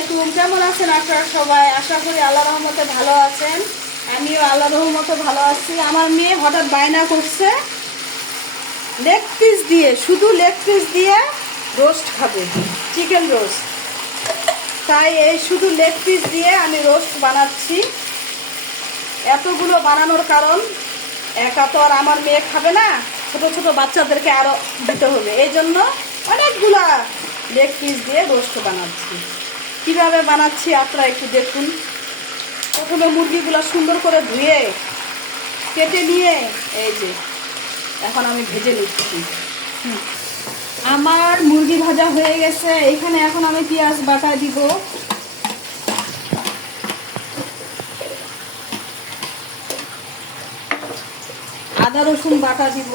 আলাইকুম। কেমন আছেন আপনারা সবাই? আশা করি আল্লাহর রহমতে ভালো আছেন। আমিও আল্লাহর রহমতে ভালো আছি। আমার মেয়ে হঠাৎ বায়না করছে লেগ পিস দিয়ে, শুধু লেগ পিস দিয়ে রোস্ট খাবে, চিকেন রোস্ট। তাই এই শুধু লেগ পিস দিয়ে আমি রোস্ট বানাচ্ছি। এতগুলো বানানোর কারণ, একা তো আর আমার মেয়ে খাবে না, ছোট ছোট বাচ্চাদেরকে আরও দিতে হবে। এই জন্য অনেকগুলা লেগ পিস দিয়ে রোস্ট বানাচ্ছি। কিভাবে বানাচ্ছি আপনারা একটু দেখুন। প্রথমে মুরগিগুলো সুন্দর করে ধুয়ে কেটে নিয়ে এই যে এখন আমি ভেজে নিচ্ছি। আমার মুরগি ভাজা হয়ে গেছে। এইখানে এখন আমি পেঁয়াজ বাটা দিব, আদা রসুন বাটা দিব,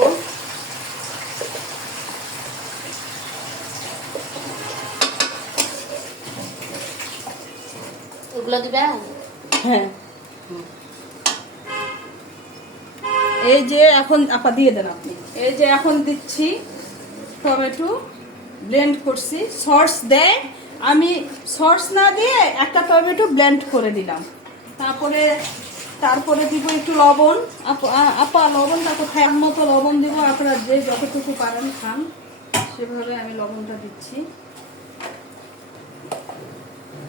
ওগুলো দিবে। হ্যাঁ এই যে এখন আপা দিয়ে দেন আপনি। এই যে এখন দিচ্ছি টমেটো ব্লেন্ড করছি। সস দেয়, আমি সস না দিয়ে একটা টমেটো ব্লেন্ড করে দিলাম। তারপরে দিব একটু লবণ। আপা লবণটা কোথায় মতো লবণ দিব, আপনারা যে যতটুকু পারেন খান সেভাবে আমি লবণটা দিচ্ছি।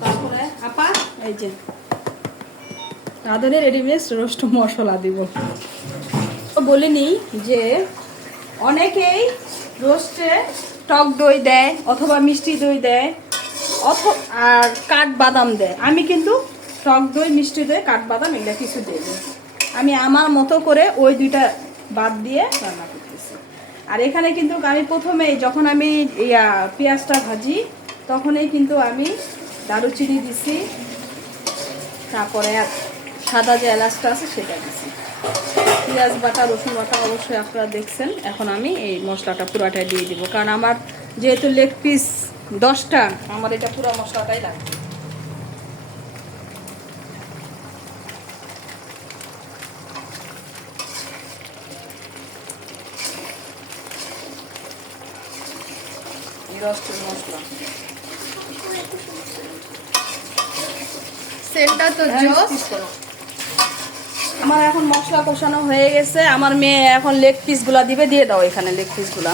তারপরে আপা এই যে রাঁধুনির রেডিমেড রোস্ট মশলা দিব। বলিনি যে অনেকেই রোস্টে টক দই দেয় অথবা মিষ্টি দই দেয় আর কাঠবাদাম দেয়। আমি কিন্তু টক দই, মিষ্টি দই, কাঠবাদাম এগুলো কিছু দিই। আমি আমার মতো করে ওই দুইটা বাদ দিয়ে রান্না করতেছি। আর এখানে কিন্তু আমি প্রথমেই যখন আমি পেঁয়াজটা ভাজি তখনই কিন্তু আমি দারুচিনি দিছি, তারপরে সাদা যে এলাচটা আছে সেটা দিছি। পেঁয়াজ বাটা, রসুন বাটা অবশ্যই আপনারা দেখছেন। এখন আমি এই মশলাটা পুরাটাই দিয়ে দিব, কারণ আমার যেহেতু লেগ পিস 10টা, আমার এটা পুরো মশলাটাই লাগবে। এই রসের মশলা সেলটা তো জোস। আমার এখন মশলা কষানো হয়ে গেছে। আমার মেয়ে এখন লেগ পিসগুলা দিবে, দিয়ে দাও এখানে লেগ পিসগুলা।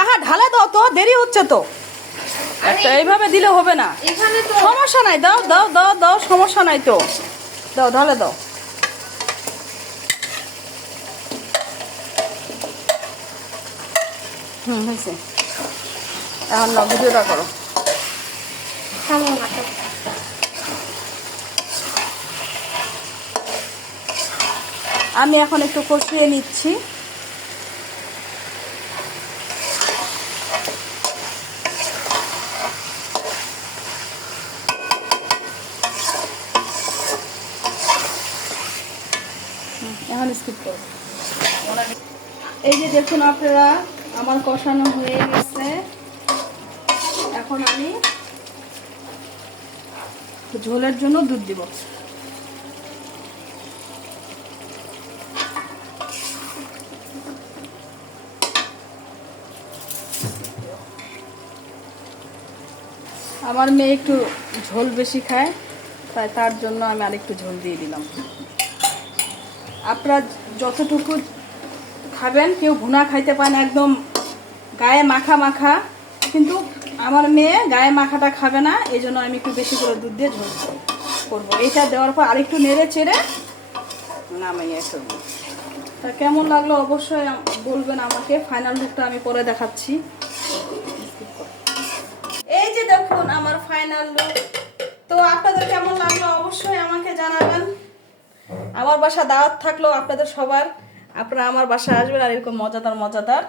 আহা ঢালে দাও তো, দেরি হচ্ছে তো। একটা এইভাবে দিলে হবে না, এখানে তো সমস্যা নাই। দাও দাও দাও দাও, সমস্যা নাই তো। দাও, ঢালে দাও। হয়েছে। এখন না ভিডিওটা করো। আমি এখন একটু কষিয়ে নিচ্ছি। এখন স্কিপ করো। এই যে দেখুন আপনারা, আমার কষানো হয়ে গেছে। এখন আমি ঝোলের জন্য দুধ দিব। আমার মেয়ে একটু ঝোল বেশি খায়, তাই তার জন্য আমি আরেকটু ঝোল দিয়ে দিলাম। আপনারা যতটুকু খাবেন, কেউ ভুনা খাইতে পারেন একদম গায়ে মাখা মাখা, কিন্তু আমার মেয়ে গায়ে মাখাটা খাবে না। এই জন্য আমি একটু বেশি করে দুধ দিয়ে ঝোল করবো। এটা দেওয়ার পর আরেকটু নেড়ে চেড়ে নামিয়ে ফেলবো। তা কেমন লাগলো অবশ্যই বলবেন আমাকে। ফাইনাল লুকটা আমি পরে দেখাচ্ছি। এই যে দেখুন আমার ফাইনাল লুক। তো আপনাদের কেমন লাগলো অবশ্যই আমাকে জানাবেন। আমার বাসা দাওয়াত থাকলো আপনাদের সবার, আপনারা আমার বাসায় আসবেন আর এরকম মজাদার মজাদার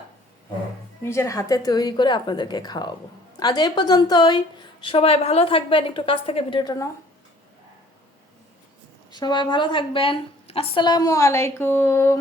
নিজের হাতে তৈরি করে আপনাদেরকে খাওয়াবো। আজ এই পর্যন্তই। সবাই ভালো থাকবেন। একটু কাছ থেকে ভিডিওটা নাও। সবাই ভালো থাকবেন। আসসালামু আলাইকুম।